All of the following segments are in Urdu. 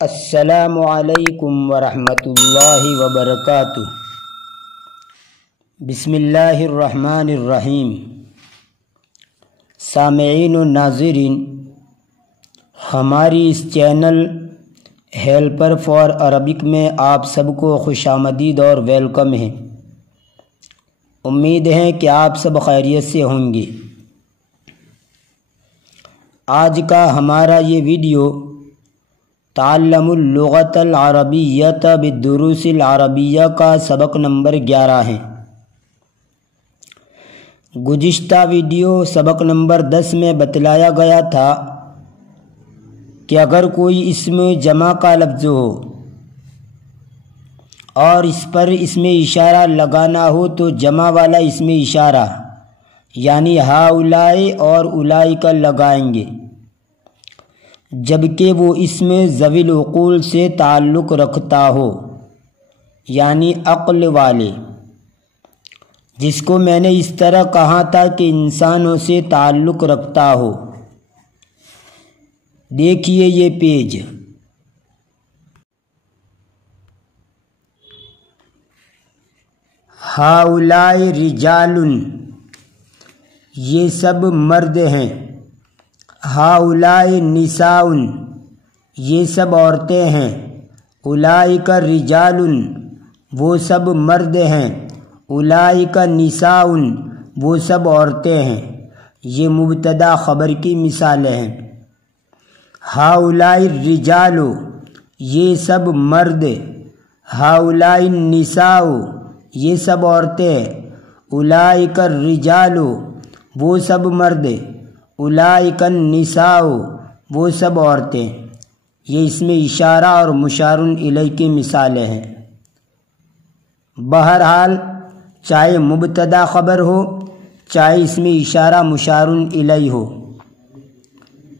السلام علیکم ورحمۃ اللہ وبرکاتہ۔ بسم اللہ الرحمن الرحیم۔ سامعین و ناظرین، ہماری اس چینل ہیلپر فار عربک میں آپ سب کو خوش آمدید اور ویلکم ہے۔ امید ہے کہ آپ سب خیریت سے ہوں گے۔ آج کا ہمارا یہ ویڈیو تعلم اللغۃ العربیۃ بالدروس العربیہ کا سبق نمبر 11 ہے۔ گزشتہ ویڈیو سبق نمبر 10 میں بتلایا گیا تھا کہ اگر کوئی اسم جمع کا لفظ ہو اور اس پر اسم اشارہ لگانا ہو تو جمع والا اسم اشارہ یعنی ہؤلاء اور اولئک لگائیں گے، جبکہ وہ اسم ذوی العقول سے تعلق رکھتا ہو یعنی عقل والے، جس کو میں نے اس طرح کہا تھا کہ انسانوں سے تعلق رکھتا ہو۔ دیکھیے یہ پیج، ہؤلاء رجال، یہ سب مرد ہیں۔ ہؤلاء نساء، یہ سب عورتیں ہیں۔ اولئک رجال، وہ سب مرد ہیں۔ اولئک نساء، وہ سب عورتیں ہیں۔ یہ مبتدا خبر کی مثالیں ہیں۔ ہؤلاء الرجال، یہ سب مرد۔ ہؤلاء النساء، یہ سب عورتیں۔ اولئک الرجال، وہ سب مرد۔ اولئک النساء، وہ سب عورتیں۔ یہ اس میں اشارہ اور مشار الیہ کی مثالیں ہیں۔ بہرحال چاہے مبتدا خبر ہو چاہے اس میں اشارہ مشار الیہ ہو،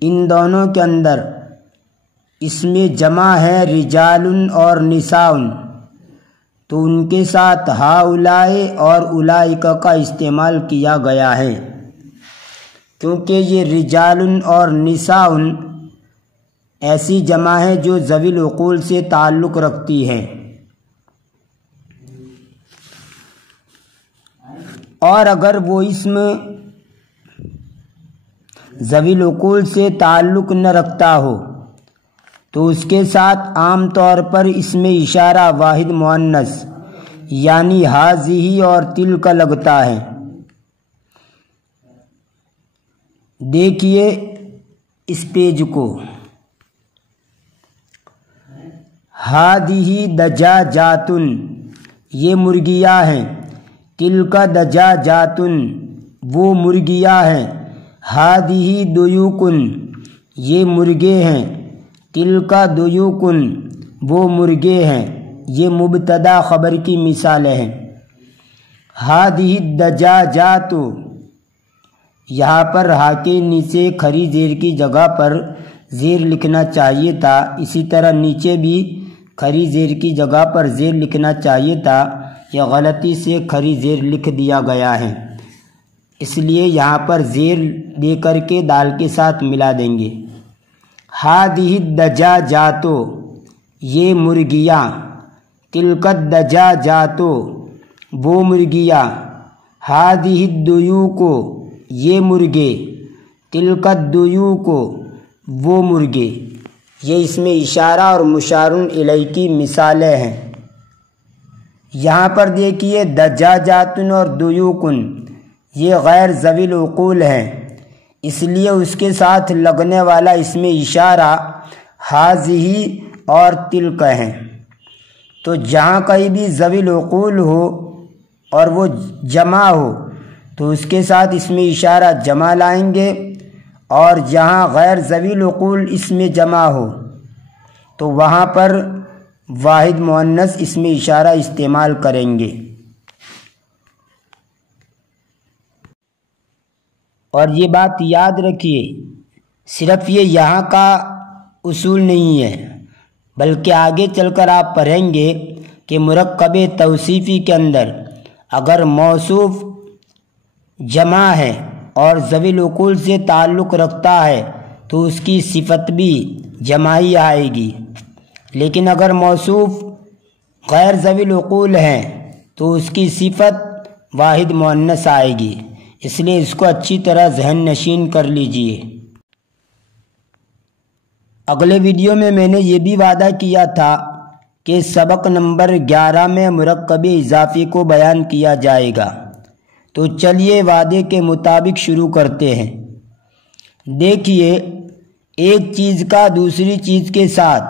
ان دونوں کے اندر اس میں جمع ہے رجال اور نساء، تو ان کے ساتھ ہؤلاء اور اولئک کا استعمال کیا گیا ہے، کیونکہ یہ رجال اور نساء ایسی جمع ہے جو ذوی العقول سے تعلق رکھتی ہے۔ اور اگر وہ اسم ذوی العقول سے تعلق نہ رکھتا ہو تو اس کے ساتھ عام طور پر اسم اشارہ واحد مؤنث یعنی ھذہ اور تلک لگتا ہے۔ دیکھیے اس پیج کو، ھذہ دجاجات، یہ مرغیاں ہیں۔ تلک دجاجات، وہ مرغیاں ہیں۔ ھذہ دیوک، یہ مرغے ہیں۔ تلک دیوک، وہ مرغے ہیں۔ یہ مبتدا خبر کی مثالیں ہیں۔ ھذہ الدجاجات، یہاں پر ہا کے نیچے کھری زیر کی جگہ پر زیر لکھنا چاہیے تھا، اسی طرح نیچے بھی کھری زیر کی جگہ پر زیر لکھنا چاہیے تھا، یہ غلطی سے کھری زیر لکھ دیا گیا ہے، اس لیے یہاں پر زیر دے کر کے دال کے ساتھ ملا دیں گے۔ ھذہ الدجاجات، یہ مرغیاں۔ تلک الدجاجات، وہ مرغیاں۔ ھذہ الدیوک، یہ مرغے۔ تلک الدیوک، وہ مرغے۔ یہ اس میں اشارہ اور مشار الیہ کی مثالیں ہیں۔ یہاں پر دیکھیے دجاجات اور دیوک، یہ غیر ذوی العقول ہیں، اس لیے اس کے ساتھ لگنے والا اس میں اشارہ ھذہ اور تلک ہیں۔ تو جہاں کہیں بھی ذوی العقول ہو اور وہ جمع ہو تو اس کے ساتھ اس میں اشارہ جمع لائیں گے، اور جہاں غیر ذوی العقول اس میں جمع ہو تو وہاں پر واحد مؤنث اس میں اشارہ استعمال کریں گے۔ اور یہ بات یاد رکھیے، صرف یہ یہاں کا اصول نہیں ہے، بلکہ آگے چل کر آپ پڑھیں گے کہ مرکب توصیفی کے اندر اگر موصوف جمع ہے اور ذوی العقول سے تعلق رکھتا ہے تو اس کی صفت بھی جماعی آئے گی، لیکن اگر موصوف غیر ذوی العقول ہیں تو اس کی صفت واحد مؤنث آئے گی، اس لیے اس کو اچھی طرح ذہن نشین کر لیجئے۔ اگلے ویڈیو میں نے یہ بھی وعدہ کیا تھا کہ سبق نمبر 11 میں مرکب اضافی کو بیان کیا جائے گا، تو چلیے وعدے کے مطابق شروع کرتے ہیں۔ دیکھیے، ایک چیز کا دوسری چیز کے ساتھ،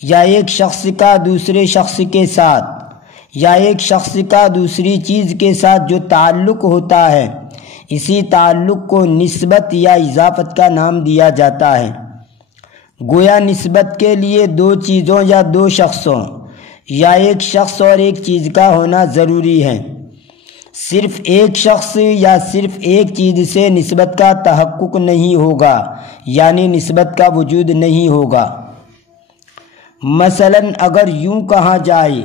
یا ایک شخص کا دوسرے شخص کے ساتھ، یا ایک شخص کا دوسری چیز کے ساتھ جو تعلق ہوتا ہے، اسی تعلق کو نسبت یا اضافت کا نام دیا جاتا ہے۔ گویا نسبت کے لیے دو چیزوں یا دو شخصوں یا ایک شخص اور ایک چیز کا ہونا ضروری ہے۔ صرف ایک شخص یا صرف ایک چیز سے نسبت کا تحقق نہیں ہوگا، یعنی نسبت کا وجود نہیں ہوگا۔ مثلا اگر یوں کہا جائے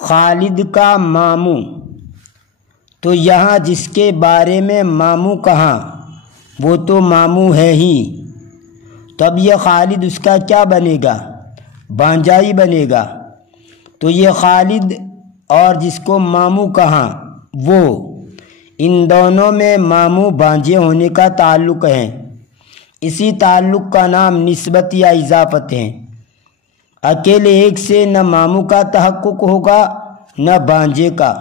خالد کا ماموں، تو یہاں جس کے بارے میں ماموں کہا وہ تو ماموں ہے ہی، تب یہ خالد اس کا کیا بنے گا؟ بھانجا ہی بنے گا۔ تو یہ خالد اور جس کو ماموں کہا وہ، ان دونوں میں ماموں بھانجے ہونے کا تعلق ہے۔ اسی تعلق کا نام نسبت یا اضافت ہے۔ اکیلے ایک سے نہ ماموں کا تحقق ہوگا نہ بھانجے کا۔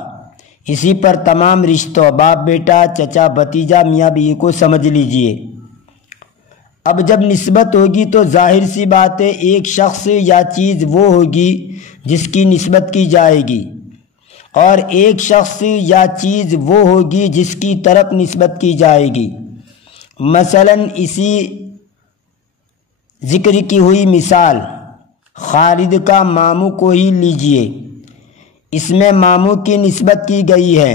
اسی پر تمام رشتوں، باپ بیٹا، چچا بھتیجا، میاں بیوی کو سمجھ لیجئے۔ اب جب نسبت ہوگی تو ظاہر سی بات ہے ایک شخص یا چیز وہ ہوگی جس کی نسبت کی جائے گی، اور ایک شخص یا چیز وہ ہوگی جس کی طرف نسبت کی جائے گی۔ مثلا اسی ذکر کی ہوئی مثال خالد کا ماموں کو ہی لیجئے، اس میں ماموں کی نسبت کی گئی ہے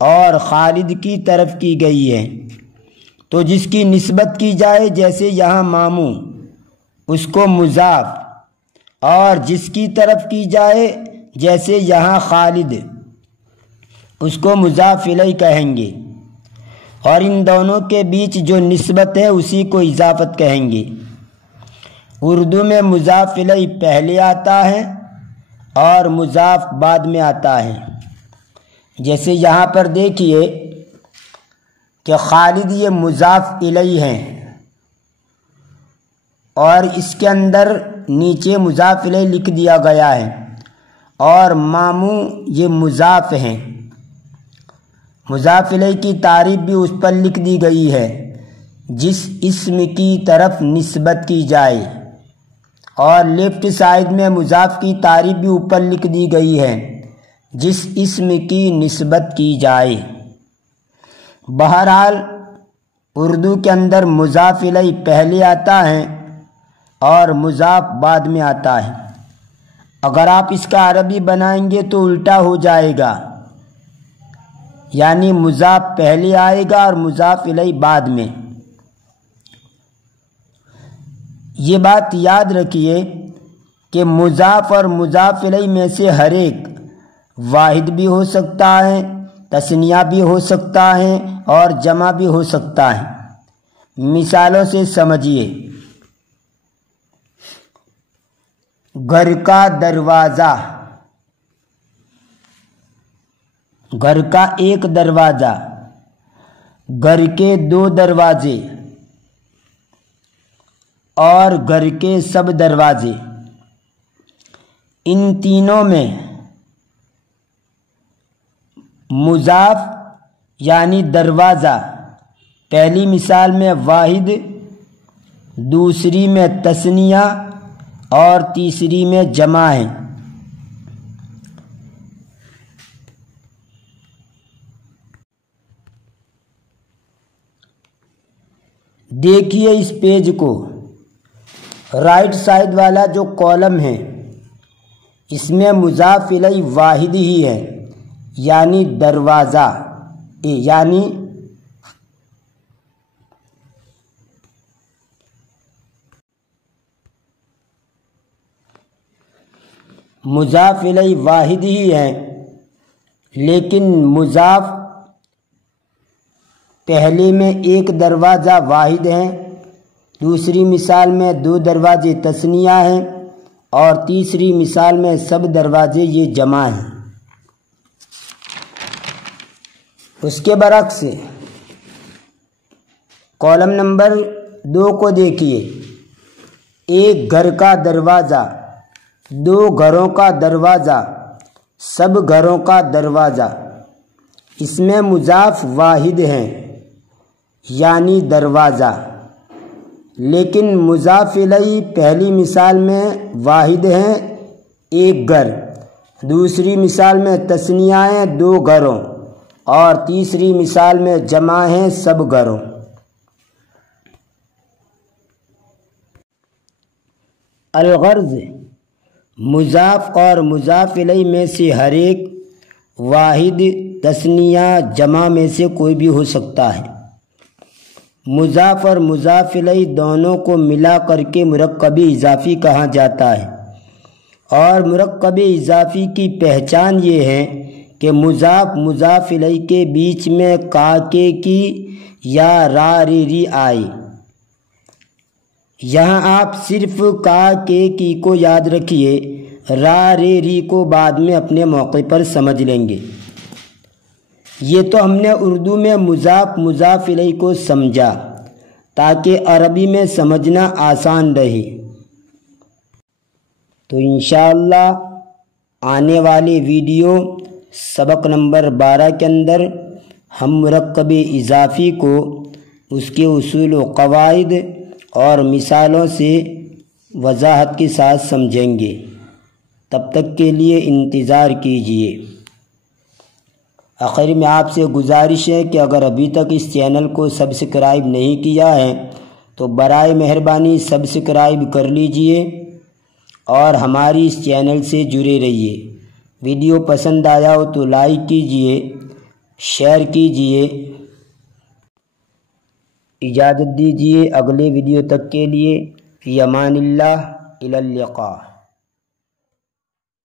اور خالد کی طرف کی گئی ہے۔ تو جس کی نسبت کی جائے، جیسے یہاں ماموں، اس کو مضاف، اور جس کی طرف کی جائے جیسے یہاں خالد، اس کو مضاف الیہ کہیں گے، اور ان دونوں کے بیچ جو نسبت ہے اسی کو اضافت کہیں گے۔ اردو میں مضاف الیہ پہلے آتا ہے اور مضاف بعد میں آتا ہے۔ جیسے یہاں پر دیکھیے کہ خالد یہ مضاف الیہ ہیں، اور اس کے اندر نیچے مضاف الیہ لکھ دیا گیا ہے، اور ماموں یہ مضاف ہیں۔ مضاف الیہ کی تعریف بھی اس پر لکھ دی گئی ہے جس اسم کی طرف نسبت کی جائے، اور لیفٹ سائڈ میں مضاف کی تعریف بھی اوپر لکھ دی گئی ہے جس اسم کی نسبت کی جائے۔ بہرحال اردو کے اندر مضاف الیہ پہلے آتا ہے اور مضاف بعد میں آتا ہے۔ اگر آپ اس کا عربی بنائیں گے تو الٹا ہو جائے گا، یعنی مضاف پہلے آئے گا اور مضاف الیہ بعد میں۔ یہ بات یاد رکھیے کہ مضاف اور مضاف الیہ میں سے ہر ایک واحد بھی ہو سکتا ہے، تثنیہ بھی ہو سکتا ہے اور جمع بھی ہو سکتا ہے۔ مثالوں سے سمجھیے۔ گھر کا دروازہ، گھر کا ایک دروازہ، گھر کے دو دروازے اور گھر کے سب دروازے، ان تینوں میں مضاف یعنی دروازہ پہلی مثال میں واحد، دوسری میں تثنیہ اور تیسری میں جمع ہے۔ دیکھیے اس پیج کو، رائٹ سائڈ والا جو کالم ہے اس میں مضاف الیہ واحد ہی ہے، یعنی دروازہ، یعنی مضاف الیہ واحد ہی ہے، لیکن مضاف پہلے میں ایک دروازہ واحد ہے، دوسری مثال میں 2 دروازے تثنیہ ہیں اور تیسری مثال میں سب دروازے یہ جمع ہیں۔ اس کے برعکس کالم نمبر 2 کو دیکھیے، ایک گھر کا دروازہ، 2 گھروں کا دروازہ، سب گھروں کا دروازہ۔ اس میں مضاف واحد ہیں یعنی دروازہ، لیکن مضاف الیہ پہلی مثال میں واحد ہیں ایک گھر، دوسری مثال میں تثنیہ ہیں 2 گھروں اور تیسری مثال میں جمع ہیں سب گھروں۔ الغرض مضاف اور مضاف الیہ میں سے ہر ایک واحد، تثنیہ، جمع میں سے کوئی بھی ہو سکتا ہے۔ مضاف اور مضاف الیہ دونوں کو ملا کر کے مرکب اضافی کہا جاتا ہے، اور مرکب اضافی کی پہچان یہ ہے کہ مضاف مضاف الیہ کے بیچ میں کاکے کی یا را ری ری آئے۔ یہاں آپ صرف کاکے کی کو یاد رکھیے، را رے ری کو بعد میں اپنے موقع پر سمجھ لیں گے۔ یہ تو ہم نے اردو میں مضاف مضاف الیہ کو سمجھا تاکہ عربی میں سمجھنا آسان رہے۔ تو انشاءاللہ آنے والی ویڈیو سبق نمبر 12 کے اندر ہم مرکب اضافی کو اس کے اصول و قواعد اور مثالوں سے وضاحت کے ساتھ سمجھیں گے۔ تب تک کے لیے انتظار کیجیے۔ آخر میں آپ سے گزارش ہے کہ اگر ابھی تک اس چینل کو سبسکرائب نہیں کیا ہے تو برائے مہربانی سبسکرائب کر لیجئے اور ہماری اس چینل سے جڑے رہیے۔ ویڈیو پسند آیا ہو تو لائک کیجئے، شیئر کیجئے۔ اجازت دیجیے اگلے ویڈیو تک کے لیے، فی امان اللہ، الی اللقاء۔